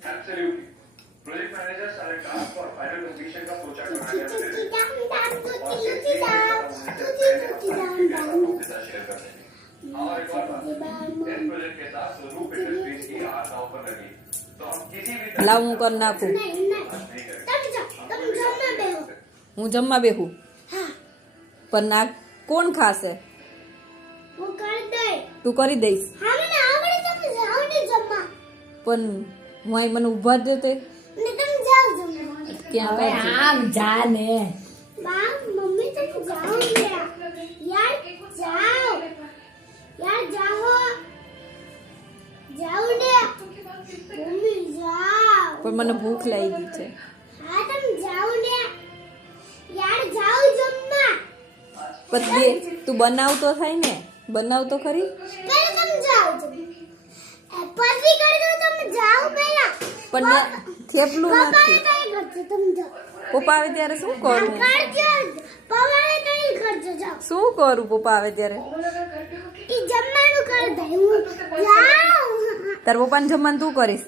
project manager सारे task और final completion का सोचा कराने और एक और बात, इस प्रोजेक्ट के साथ रूप इंडस्ट्रीज की आशाओं पर लगी तो हम किसी भी લાવ હું કરી નાખું હું જમવા બેહું પણ આ કોણ ખાશે તું કરી દઈશ પણ હું અહીં મને ઉભા જ દેતે ક્યાં હવે કાંઈ આમ જા ને मम्मी तुम जाओ यार जाओ यार जाओ जाओ ने मम्मी जाओ પણ મને ભૂખ લાગી ગઈ છે हाँ तुम जाओ ने यार जाओ जम्मा પણ તું બનાવ તો થાય ને બનાવ તો ખરી पहले तुम जाओ पतली कर दो तुम जाओ पहला પણ થેપલું पापा નથી कहीं करते तुम जाओ પપ્પા આવે ત્યારે શું કરું करजो पापा कहीं करजो जाओ શું કરું પપ્પા આવે ત્યારે ई जम्मा नु कर दे हूं जाओ તાર પપ્પાને જમવાનું તું કરીશ